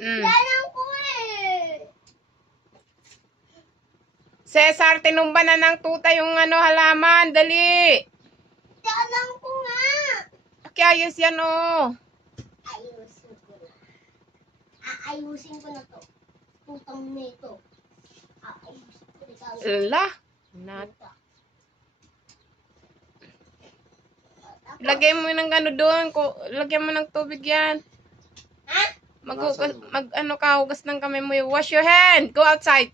Yalang ko eh. Cesar, tinumba na ng tuta yung halaman. Dali. Yalang ko nga. Pakiayos yan, oh. Ayusin ko na. Aayusin ko na to. Tutang nito. Aayusin ko na. Ala. Lagay mo ng doon. Lagyan mo ng tubig yan. Ha? Kahugas ng kamay mo. Wash your hand. Go outside.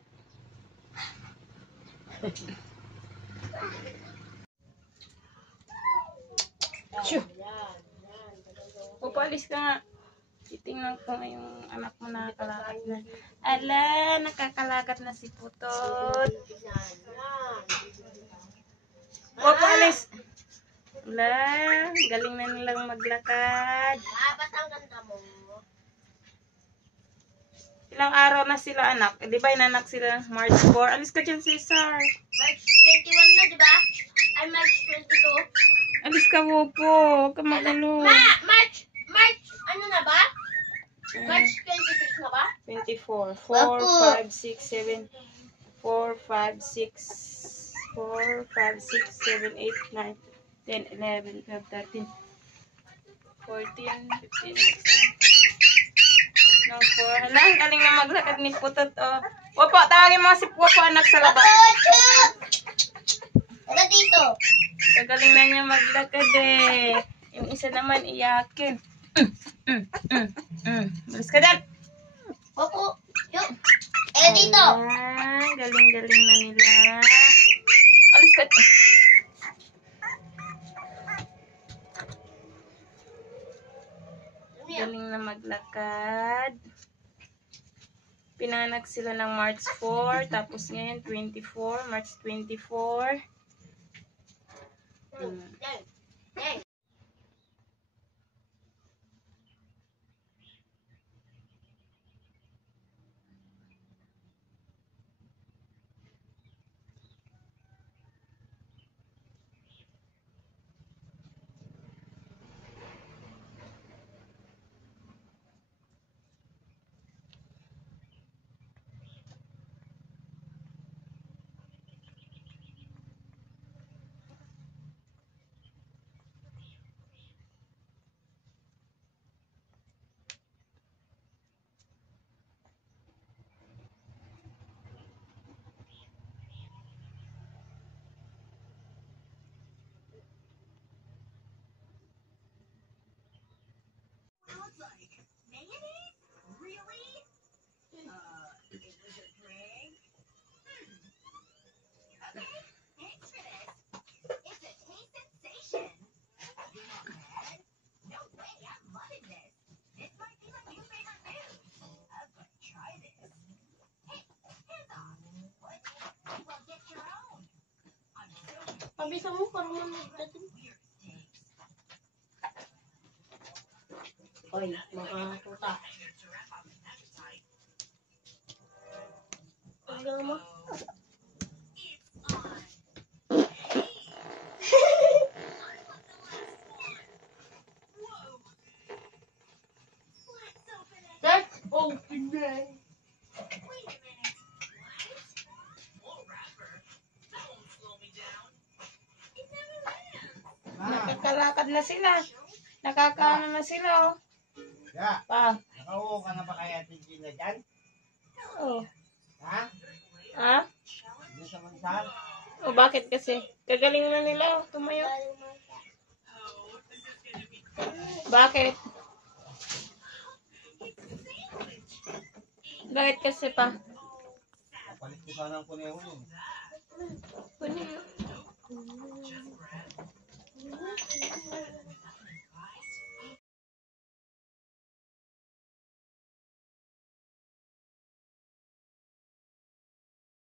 Shoo. Pupalis ka nga. Titingnan ko nga yung anak mo nakakalakat na. Ala, nakakalakat na si Putot. Pupalis. Ala, galing na nilang maglakad. Ba't ang ganda mo? Ilang araw na sila anak? Di ba inanak sila March 4? Alis ka dyan, Cesar. March 21 na, di ba? Ay, March 22. Alis ka mo po. Huwag ka magulo. March, ano na ba? March 26 na ba? 24. 4, 5, 6, 7. 4, 5, 6. 4, 5, 6, 7, 8, 9, 10, 11, 12, 13, 14, 15, 16. No, 4. Hala, galing na maglakad ni Putot. Oh. Opo, tawagin mo si Popo anak sa labas. Tara dito. Kagaling na niya maglakad eh. Yung isa naman iyakin. Malis ka dyan. Opo. Yung. Dito. Galing-galing na nila. Alis ka. Galing na maglakad. Pinanak sila ng March 4. Tapos ngayon 24. March 24. Pabisa mo, parang nagdating. Oy, mga puta. Hanggang mo. Let's open it. Nakakalakad na sila. Nakakaano na sila, oh. Ya, Pa. nakauho ka na ba kaya tingin na dyan? Oh. Ha? Ha? Hindi sa mansal? Oh, bakit kasi? Kagaling na nila, oh. Tumayo. Bakit? Bakit kasi pa? Palit ko sana ang kuneho yun.